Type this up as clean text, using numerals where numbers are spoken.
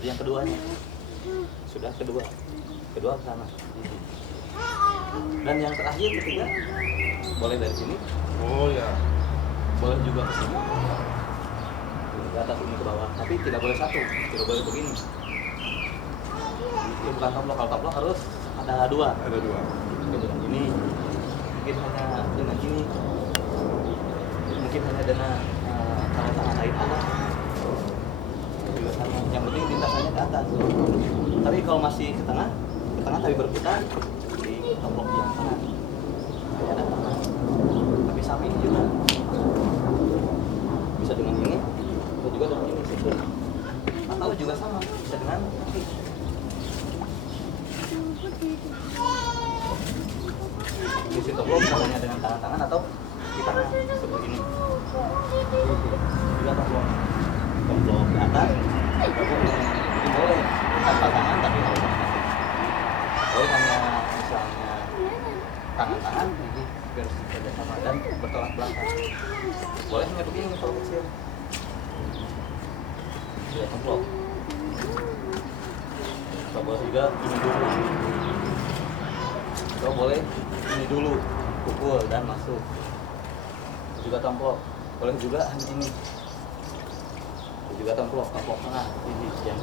Seperti yang keduanya. Sudah kedua ke sana. Dan yang terakhir ketiga boleh dari sini. Oh ya. Boleh juga ke sini. Ke atas ini ke bawah. Tapi tidak boleh satu. Tidak boleh begini. Itu bukan toplok. Kalau toplok harus ada dua. Ada dua. Dengan ini. Mungkin hanya dengan ini. Mungkin hanya dengan tangan lain ada. Juga sama. Yang penting lintasannya ke atas. Tapi kalau masih ke tengah tapi berputar di toplok yang kanan. Kayak ada tangan. Tapi samping juga. Bisa dengan ini, bisa juga dengan ini sipil. Atau juga sama, bisa dengan kaki. Isi toplok bisa hanya dengan tangan-tangan atau di tangan seperti ini. Juga toplok ke atas. Ini boleh tanpa tangan tapi harus pakai kaki. Boleh hanya misalnya tangan-tangan biar kerja sama dan bertolak belakang. Boleh hanya begini kalau kecil. Ya toplok. Atau boleh juga ini dulu. Atau boleh ini dulu pukul dan masuk. Juga toplok. Boleh juga hanya ini. Juga toplok tengah ini yang